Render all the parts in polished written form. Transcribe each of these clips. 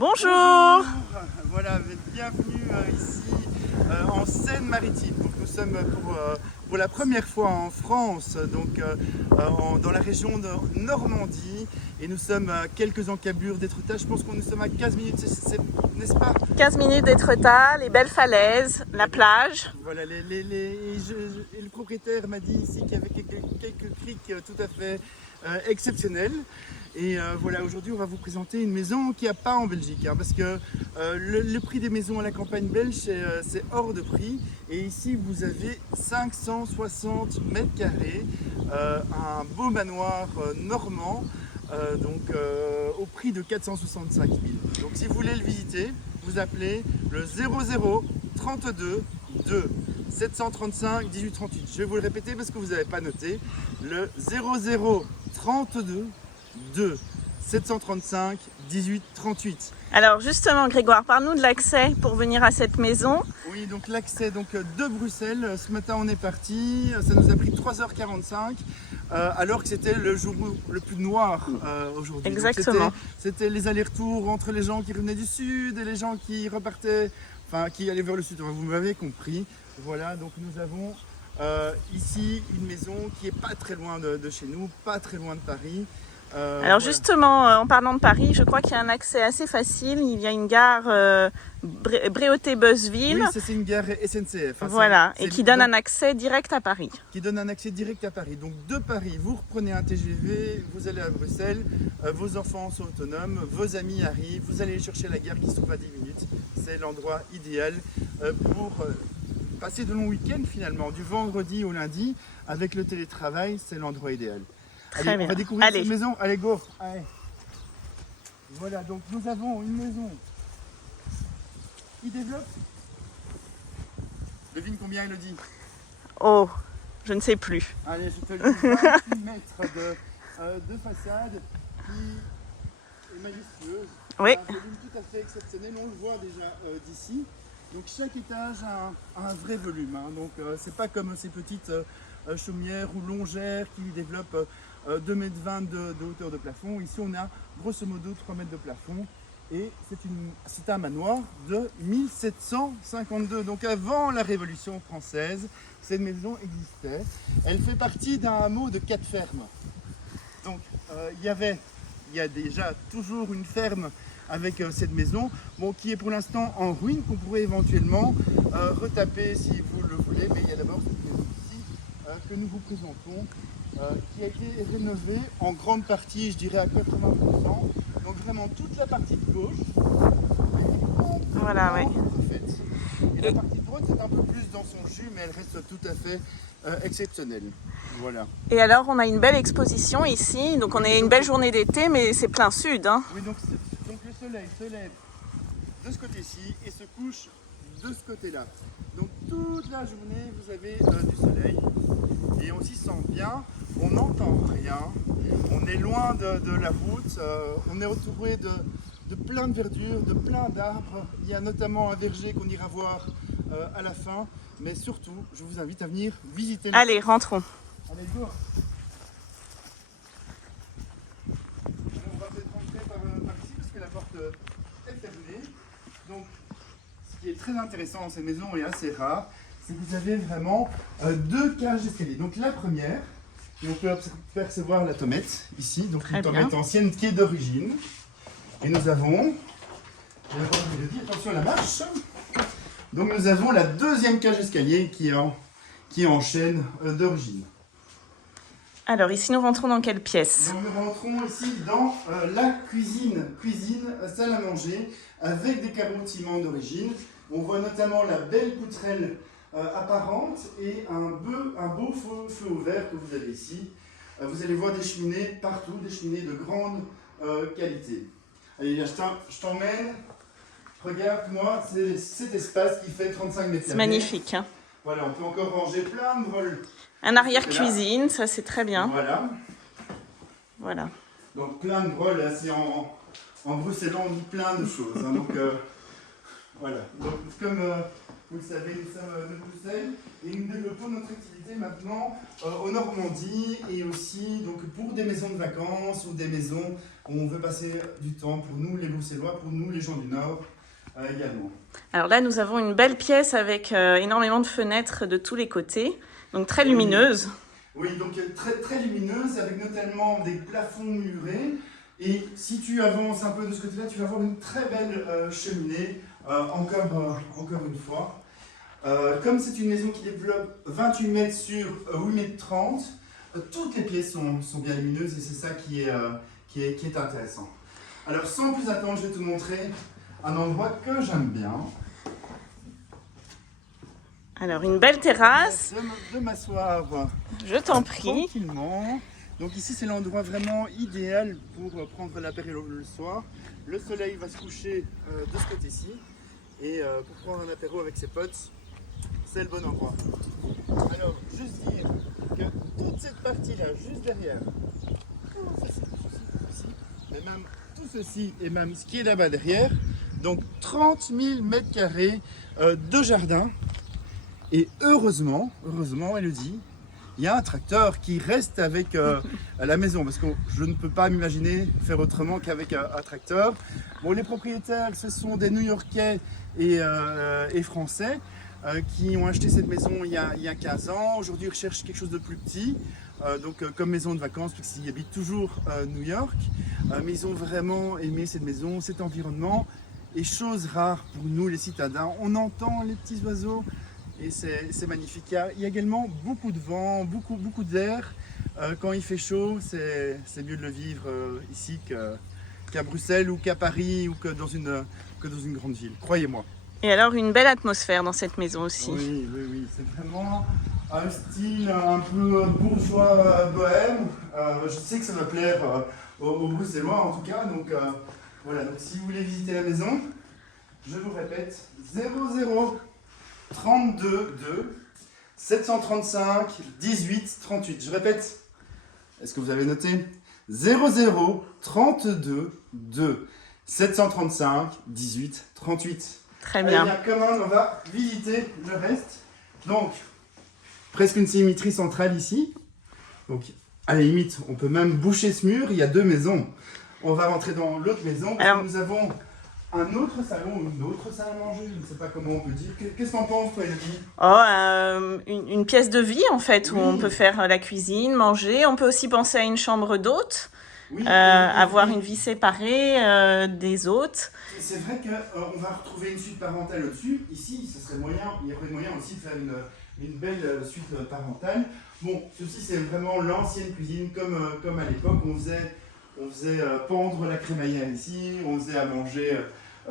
Bonjour. Voilà, bienvenue ici en Seine-Maritime. Donc nous sommes pour la première fois en France, donc dans la région de Normandie, et nous sommes à quelques encablures d'Étretat. Je pense que nous sommes à 15 minutes, n'est-ce pas? 15 minutes d'Étretat, les belles falaises, la plage. Voilà, et le propriétaire m'a dit ici qu'il y avait quelques criques tout à fait exceptionnelles. Et voilà, aujourd'hui on va vous présenter une maison qu'il n'y a pas en Belgique, hein, parce que le prix des maisons à la campagne belge c'est hors de prix. Et ici vous avez 560 mètres carrés, un beau manoir normand, au prix de 465 000. Donc si vous voulez le visiter, vous appelez le 00 32 2 735 18 38. Je vais vous le répéter parce que vous n'avez pas noté. Le 00 32 2 735 18 38. Alors justement Grégoire, parle-nous de l'accès pour venir à cette maison. Oui, donc l'accès de Bruxelles. Ce matin on est parti, ça nous a pris 3h45 alors que c'était le jour le plus noir aujourd'hui. Exactement. C'était les allers-retours entre les gens qui revenaient du sud et les gens qui repartaient, enfin qui allaient vers le sud. Enfin, vous m'avez compris. Voilà, donc nous avons ici une maison qui est pas très loin de chez nous, pas très loin de Paris. Alors voilà. justement, en parlant de Paris, je crois qu'il y a un accès assez facile. Il y a une gare Bréauté-Beuzeville. Oui, c'est une gare SNCF. Hein, voilà, et qui donne un accès direct à Paris. Qui donne un accès direct à Paris. Donc de Paris, vous reprenez un TGV, vous allez à Bruxelles, vos enfants sont autonomes, vos amis arrivent, vous allez chercher la gare qui se trouve à 10 minutes. C'est l'endroit idéal pour passer de longs week-ends finalement, du vendredi au lundi. Avec le télétravail, c'est l'endroit idéal. Très allez, bien. On va découvrir Allez. cette maison. Allez, go. Allez. Voilà, donc nous avons une maison qui développe. Devine combien il le dit. Oh, je ne sais plus. Allez, je te le dis, 28 mètres de façade qui est majestueuse. Oui. Un volume tout à fait exceptionnel, on le voit déjà d'ici. Donc chaque étage a un vrai volume, hein. Donc c'est pas comme ces petites chaumières ou longères qui développent 2,20 m de hauteur de plafond. Ici on a grosso modo 3 mètres de plafond. Et c'est un manoir de 1752, donc avant la Révolution française, cette maison existait. Elle fait partie d'un hameau de 4 fermes. Donc il y a déjà toujours une ferme avec cette maison, bon, qui est pour l'instant en ruine, qu'on pourrait éventuellement retaper si vous le voulez. Mais il y a d'abord cette maison ici que nous vous présentons, qui a été rénovée en grande partie, je dirais à 80%. Donc vraiment toute la partie de gauche est Voilà, oui. refaite. Et la partie droite c'est un peu plus dans son jus, mais elle reste tout à fait exceptionnelle. Voilà. Et alors, on a une belle exposition ici. Donc, on a une belle journée d'été, mais c'est plein sud, hein. Oui, donc le soleil se lève de ce côté-ci et se couche de ce côté-là. Donc toute la journée vous avez du soleil et on s'y sent bien, on n'entend rien, on est loin de la route, on est entouré de plein de verdure, de plein d'arbres. Il y a notamment un verger qu'on ira voir à la fin, mais surtout je vous invite à venir visiter. Allez, rentrons. Allez, go. On va peut-être rentrer par ici parce que la porte est fermée. Donc, ce qui est très intéressant dans cette maison et assez rare, c'est que vous avez vraiment deux cages d'escalier. Donc la première, et on peut percevoir la tomette ici, donc Très une bien. tomette ancienne qui est d'origine. Et nous avons, attention à la marche. Donc nous avons la deuxième cage d'escalier qui est en chêne d'origine. Alors, ici, nous rentrons dans quelle pièce? Donc nous rentrons ici dans la cuisine, salle à manger, avec des carreaux d'origine. On voit notamment la belle poutrelle apparente et un beau feu au vert que vous avez ici. Vous allez voir des cheminées partout, des cheminées de grande qualité. Allez, je t'emmène. Regarde-moi, c'est cet espace qui fait 35 mètres carrés. C'est magnifique, hein. Voilà, on peut encore ranger plein de vols. Un arrière-cuisine, ça c'est très bien. Voilà. Voilà. Donc plein de rôles, là, c'est en bruxellant, on dit plein de choses. Hein. Donc Voilà. Donc, comme vous le savez, nous sommes de Bruxelles et nous développons notre activité maintenant en Normandie et aussi donc, pour des maisons de vacances ou des maisons où on veut passer du temps pour nous les Bruxellois, pour nous les gens du Nord également. Alors là, nous avons une belle pièce avec énormément de fenêtres de tous les côtés, donc très lumineuse. Oui, donc très, très lumineuse avec notamment des plafonds murés. Et si tu avances un peu de ce côté-là, tu vas voir une très belle cheminée, encore une fois. Comme c'est une maison qui développe 28 mètres sur 8 mètres 30, toutes les pièces sont bien lumineuses et c'est ça qui est intéressant. Alors sans plus attendre, je vais te montrer un endroit que j'aime bien. Alors une belle terrasse. De m'asseoir. Je t'en prie. Tranquillement. Donc ici c'est l'endroit vraiment idéal pour prendre l'apéro le soir. Le soleil va se coucher de ce côté-ci et pour prendre un apéro avec ses potes, c'est le bon endroit. Alors juste dire que toute cette partie-là, juste derrière, tout ceci, mais même tout ceci et même ce qui est là-bas derrière, donc 30 000 mètres carrés de jardin. Et heureusement, Elodie, il y a un tracteur qui reste avec la maison, parce que je ne peux pas m'imaginer faire autrement qu'avec un tracteur. Bon, les propriétaires, ce sont des New-Yorkais et Français qui ont acheté cette maison il y a 15 ans. Aujourd'hui, ils recherchent quelque chose de plus petit, comme maison de vacances, puisqu'ils habitent toujours New York. Mais ils ont vraiment aimé cette maison, cet environnement. Et chose rare pour nous, les citadins, on entend les petits oiseaux. Et c'est magnifique. Il y a également beaucoup de vent, beaucoup d'air. Quand il fait chaud, c'est mieux de le vivre ici qu'à Bruxelles ou qu'à Paris ou que dans une grande ville, croyez-moi. Et alors une belle atmosphère dans cette maison aussi. Oui, c'est vraiment un style un peu bourgeois bohème. Je sais que ça va plaire aux Bruxellois en tout cas. Donc voilà, donc si vous voulez visiter la maison, je vous répète, 00 32 2 735 18 38. Je répète, est-ce que vous avez noté? 00 32 2 735 18 38. Très bien. Allez, bien, on va visiter le reste. Donc, presque une symétrie centrale ici. Donc, à la limite, on peut même boucher ce mur. Il y a deux maisons. On va rentrer dans l'autre maison. Alors, nous avons un autre salon ou une autre salle à manger, je ne sais pas comment on peut dire. Qu'est-ce que t'en penses, toi, Elodie? Une pièce de vie, en fait, où Oui. on peut faire la cuisine, manger. On peut aussi penser à une chambre d'hôte, Oui, avoir une vie séparée des hôtes. C'est vrai qu'on va retrouver une suite parentale au-dessus. Ici, il y aurait moyen aussi de faire une belle suite parentale. Bon, ceci, c'est vraiment l'ancienne cuisine, comme à l'époque. On faisait pendre la crémaillère ici, on faisait à manger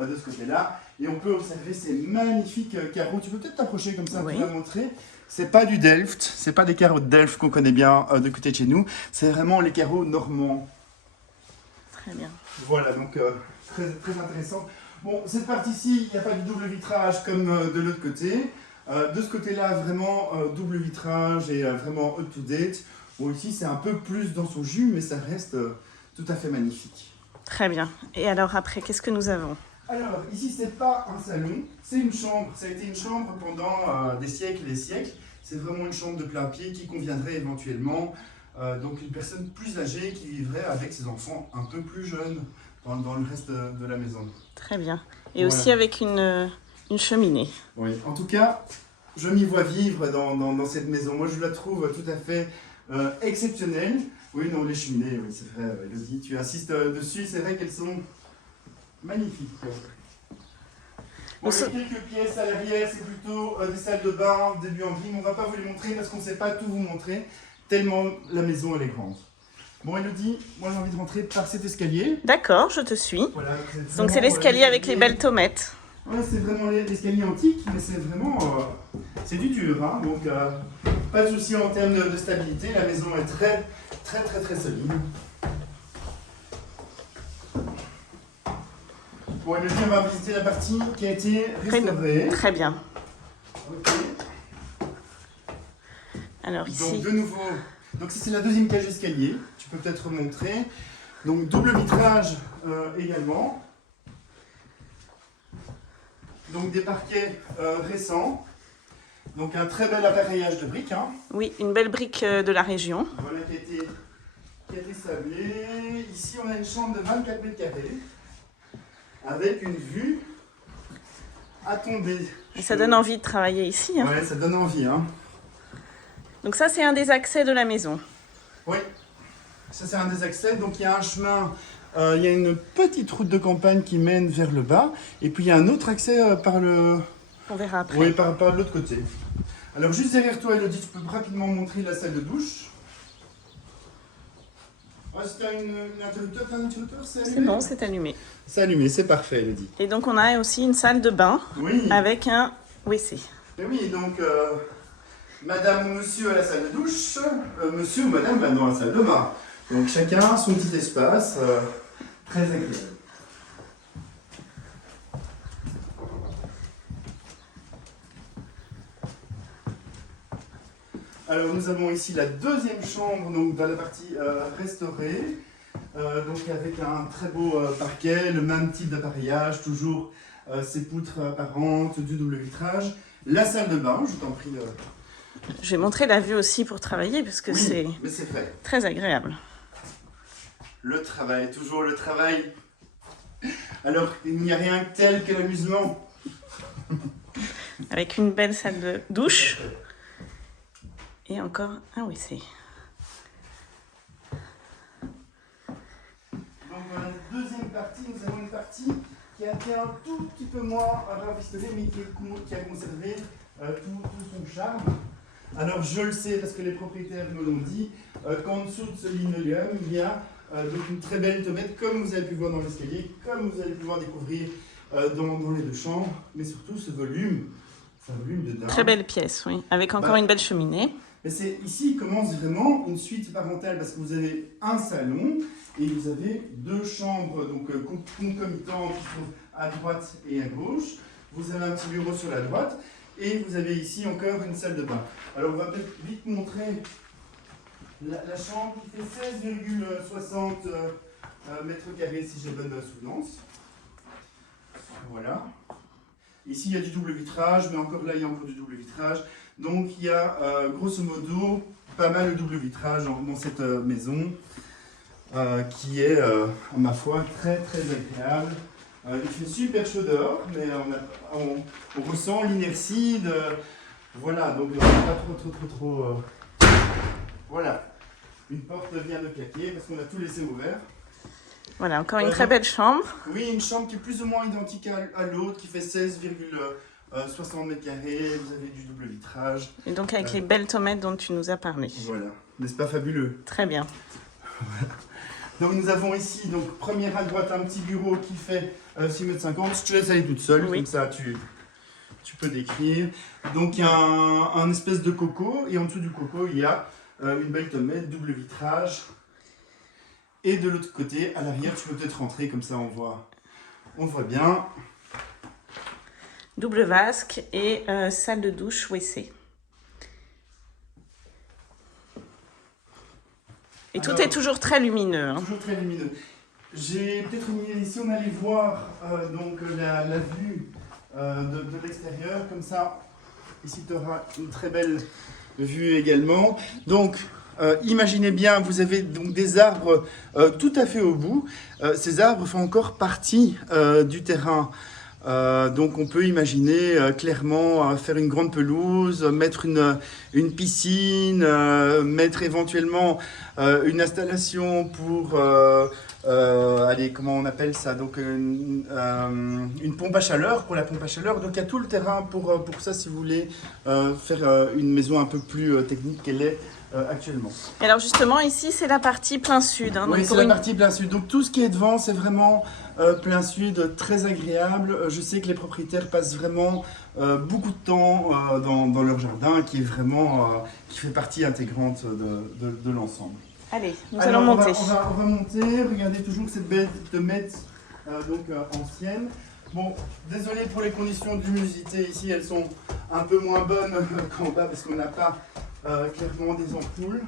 de ce côté-là. Et on peut observer ces magnifiques carreaux. Tu peux peut-être t'approcher comme ça pour la montrer. C'est pas du Delft, c'est pas des carreaux de Delft qu'on connaît bien de côté de chez nous. C'est vraiment les carreaux normands. Très bien. Voilà, donc très, très intéressant. Bon, cette partie-ci, il n'y a pas de double vitrage comme de l'autre côté. De ce côté-là, vraiment double vitrage et vraiment up-to-date. Bon, ici, c'est un peu plus dans son jus, mais ça reste tout à fait magnifique. Très bien. Et alors après, qu'est-ce que nous avons? Alors, ici, c'est pas un salon, c'est une chambre. Ça a été une chambre pendant des siècles et des siècles. C'est vraiment une chambre de plein pied qui conviendrait éventuellement donc une personne plus âgée qui vivrait avec ses enfants un peu plus jeunes dans le reste de la maison. Très bien. Et voilà. Aussi avec une cheminée. Oui, en tout cas, je m'y vois vivre dans cette maison. Moi, je la trouve tout à fait exceptionnelle. Oui, non, les cheminées, oui, c'est vrai, Elodie, tu insistes dessus, c'est vrai qu'elles sont magnifiques. Bon, il y a quelques pièces à l'arrière, c'est plutôt des salles de bain, des buanderies, mais on ne va pas vous les montrer parce qu'on ne sait pas tout vous montrer, tellement la maison elle est grande. Bon, Elodie, moi j'ai envie de rentrer par cet escalier. D'accord, je te suis. Voilà, donc c'est l'escalier avec les belles tomates. Ouais, c'est vraiment l'escalier antique, mais c'est vraiment... c'est du dur, hein, donc pas de souci en termes de stabilité, la maison est très solide. Bon, Elodie, on va visiter la partie qui a été restaurée. Très bien. Ok. Alors ici... Donc de nouveau, donc c'est la deuxième cage d'escalier, tu peux peut-être remontrer. Donc double vitrage également. Donc des parquets récents. Donc un très bel appareillage de briques. Hein. Oui, une belle brique de la région. Voilà qui a été sablée. Ici on a une chambre de 24 mètres carrés avec une vue à tomber. Et ça donne envie de travailler ici. Hein. Ouais, ça donne envie. Hein. Donc ça, c'est un des accès de la maison. Oui, ça c'est un des accès. Donc il y a un chemin, il y a une petite route de campagne qui mène vers le bas. Et puis il y a un autre accès par le... On verra après. Oui, par l'autre côté. Alors juste derrière toi, Elodie, tu peux rapidement montrer la salle de douche. Ah, c'était un interrupteur, c'est allumé? C'est bon, c'est allumé. C'est allumé, c'est parfait, Elodie. Et donc on a aussi une salle de bain Oui. avec un WC. Et oui, donc madame ou monsieur à la salle de douche, monsieur ou madame dans la salle de bain. Donc chacun son petit espace, très agréable. Alors nous avons ici la deuxième chambre, donc dans la partie restaurée, donc avec un très beau parquet, le même type d'appareillage, toujours ces poutres apparentes, du double vitrage. La salle de bain, je t'en prie. Je vais montrer la vue aussi pour travailler parce que c'est vrai. très agréable. Le travail, toujours le travail. Alors il n'y a rien tel que l'amusement. Avec une belle salle de douche. Et encore un WC. Donc dans la deuxième partie, nous avons une partie qui a été un tout petit peu moins rafistolée, mais qui a conservé tout son charme. Alors je le sais parce que les propriétaires me l'ont dit, qu'en dessous de ce linoléum, il y a donc une très belle tomate, comme vous avez pu voir dans l'escalier, comme vous allez pouvoir découvrir dans les deux chambres, mais surtout ce volume, c'est un volume de dingue. Très belle pièce, oui, avec encore une belle cheminée. Mais c'est ici commence vraiment une suite parentale parce que vous avez un salon et vous avez deux chambres donc concomitantes qui sont à droite et à gauche. Vous avez un petit bureau sur la droite et vous avez ici encore une salle de bain. Alors on va peut-être vite montrer la chambre qui fait 16,60 mètres carrés si j'ai bonne souvenance. Voilà. Ici il y a du double vitrage, mais encore là il y a encore du double vitrage. Donc il y a grosso modo pas mal de double vitrage dans cette maison qui est à ma foi très très agréable. Il fait super chaud dehors, mais on ressent l'inertie de... Voilà, donc pas trop... Voilà, une porte vient de claquer parce qu'on a tout laissé ouvert. Voilà, encore une très belle chambre. Oui, une chambre qui est plus ou moins identique à l'autre, qui fait 16,60 mètres carrés, vous avez du double vitrage. Et donc avec les belles tomates dont tu nous as parlé. Voilà, n'est-ce pas fabuleux? Très bien. Voilà. Donc nous avons ici, donc première à droite, un petit bureau qui fait 6,50 mètres. Je te laisse aller toute seule, Oui. comme ça tu peux décrire. Donc il y a un espèce de coco, et en dessous du coco, il y a une belle tomate, double vitrage. Et de l'autre côté, à l'arrière, tu peux peut-être rentrer, comme ça on voit bien. Double vasque et salle de douche WC. Et Alors, tout est toujours très lumineux. Hein. Toujours très lumineux. J'ai peut-être une idée, ici on allait voir donc la vue de l'extérieur, comme ça, ici tu auras une très belle vue également. Donc, imaginez bien, vous avez donc des arbres tout à fait au bout. Ces arbres font encore partie du terrain. Donc on peut imaginer clairement faire une grande pelouse, mettre une piscine, mettre éventuellement une installation pour, allez, comment on appelle ça, donc une pompe à chaleur, pour la pompe à chaleur. Donc il y a tout le terrain pour ça si vous voulez faire une maison un peu plus technique qu'elle est actuellement. Et alors justement ici c'est la partie plein sud. Hein, Oui, c'est la partie plein sud. Donc tout ce qui est devant c'est vraiment plein sud, très agréable. Je sais que les propriétaires passent vraiment beaucoup de temps dans leur jardin qui est vraiment qui fait partie intégrante de l'ensemble. Allez, nous Alors, allons monter. On va monter, regardez toujours cette belle tomate ancienne. Bon, désolé pour les conditions d'humidité ici, elles sont un peu moins bonnes qu'en bas parce qu'on n'a pas clairement des ampoules.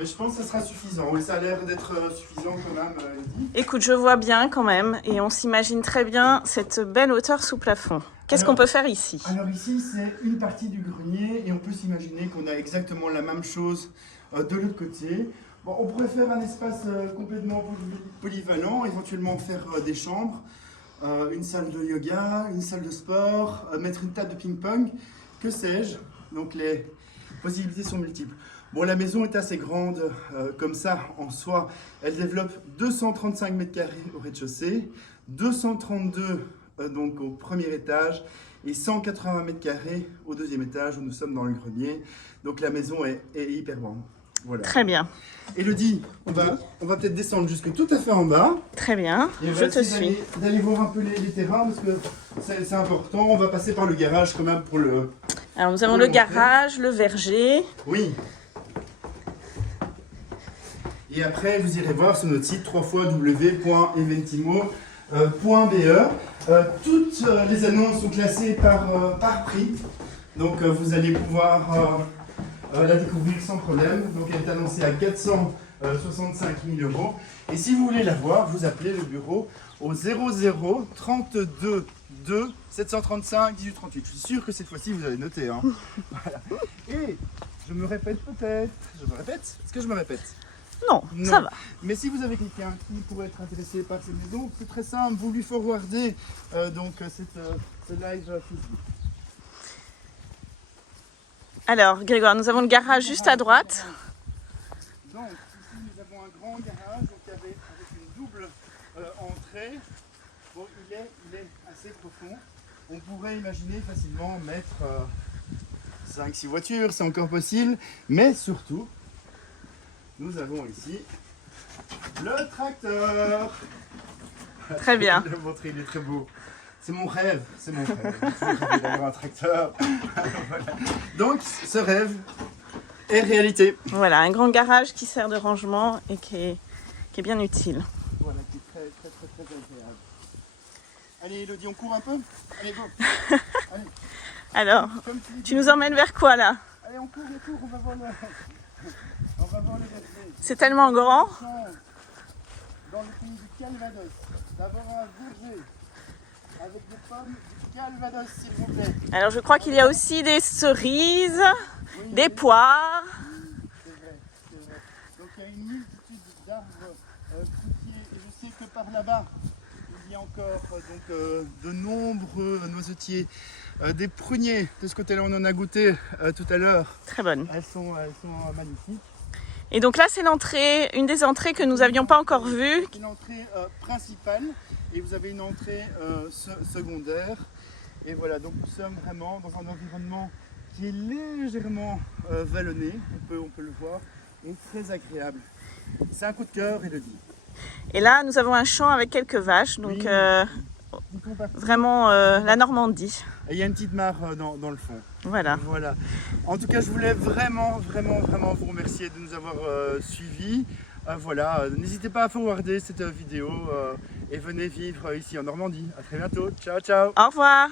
Mais je pense que ça sera suffisant. Oui, ça a l'air d'être suffisant quand même, Elodie. Écoute, je vois bien quand même et on s'imagine très bien cette belle hauteur sous plafond. Qu'est-ce qu'on peut faire ici? Alors ici, c'est une partie du grenier et on peut s'imaginer qu'on a exactement la même chose de l'autre côté. Bon, on pourrait faire un espace complètement polyvalent, éventuellement faire des chambres, une salle de yoga, une salle de sport, mettre une table de ping-pong, que sais-je. Donc les possibilités sont multiples. Bon, la maison est assez grande comme ça en soi. Elle développe 235 mètres carrés au rez-de-chaussée, 232 donc au premier étage et 180 mètres carrés au deuxième étage où nous sommes dans le grenier. Donc la maison est hyper grande. Voilà. Très bien. Elodie, on va peut-être descendre jusque tout à fait en bas. Très bien, Et je te suis. D'aller voir un peu les terrains parce que c'est important. On va passer par le garage quand même pour le... Alors nous avons le garage, le verger. Oui. Et après, vous irez voir sur notre site www.eventimo.be. Toutes les annonces sont classées par prix. Donc vous allez pouvoir la découvrir sans problème. Donc elle est annoncée à 465 000 €. Et si vous voulez la voir, vous appelez le bureau au 00 32 2 735 18 38. Je suis sûr que cette fois-ci vous allez noter. Hein. Voilà. Et je me répète peut-être. Est-ce que je me répète? Non, ça va. Mais si vous avez quelqu'un qui pourrait être intéressé par cette maison, c'est très simple, vous lui forwardez ce live Facebook. Alors Grégoire, nous avons le garage juste à droite. Donc ici nous avons un grand garage donc avec une double entrée. Bon, il est assez profond. On pourrait imaginer facilement mettre 5-6 voitures, c'est encore possible. Mais surtout, nous avons ici le tracteur. Très bien. Je vais le montrer, il est très beau. C'est mon rêve. J'ai toujours rêvé d'avoir un tracteur. Voilà. Donc, ce rêve est réalité. Voilà, un grand garage qui sert de rangement et qui est bien utile. Voilà, qui est très agréable. Allez, Elodie, on court un peu? Allez, go. Allez. Alors, tu nous emmènes vers quoi là? Allez, on court, on va voir les vergers. C'est tellement grand. Dans le pays du Calvados, d'avoir un verger avec des pommes du Calvados, s'il vous plaît. Alors je crois qu'il y a aussi des cerises, des poires. C'est vrai. Donc il y a une multitude d'arbres fruitiers et je sais que par là-bas, il y a encore de nombreux noisetiers, des pruniers. De ce côté-là, on en a goûté tout à l'heure. Très bonne. Elles sont magnifiques. Et donc là, c'est l'entrée, une des entrées que nous n'avions pas encore vues. Une entrée principale et vous avez une entrée secondaire. Et voilà, donc nous sommes vraiment dans un environnement qui est légèrement vallonné, on peut le voir, et très agréable. C'est un coup de cœur, Elodie. Et là, nous avons un champ avec quelques vaches, donc Oui. vraiment la Normandie. Et il y a une petite mare dans le fond. Voilà. Voilà. En tout cas, je voulais vraiment vous remercier de nous avoir suivis. Voilà, n'hésitez pas à forwarder cette vidéo et venez vivre ici en Normandie. À très bientôt. Ciao, ciao. Au revoir.